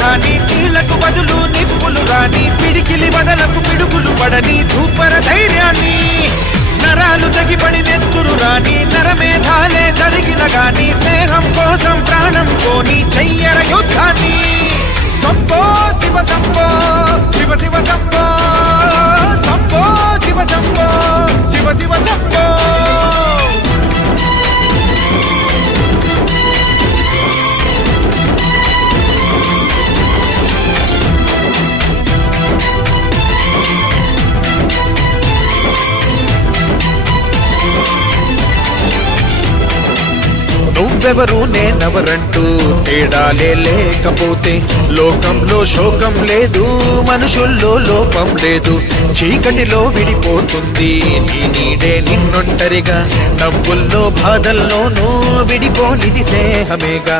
కానీ కీళ్లకు బదులు నిప్పులు రాని పిడికిలి వదలకు పిడుగులు పడని ధూపర ధైర్యాన్ని నరాలు తెగిపడి నెత్తురు రాని నరమేధాలే జరిగిన గాని స్నేహం కోసం ప్రాణం కోని చెయ్యర యుద్ధాన్ని సంభో శివ సంభో శివ శివ సంభో సంభో శివ సంభో శివ శివ సంభో నువ్వెవరు నేనెవరంటూ తేడాలే లేకపోతే లోకంలో శోకం లేదు మనుషుల్లో లోపం లేదు చీకటిలో విడిపోతుంది నీ నీడే నిన్నొంటరిగా నవ్వుల్లో బాధల్లోనూ విడిపోనిది స్నేహమేగా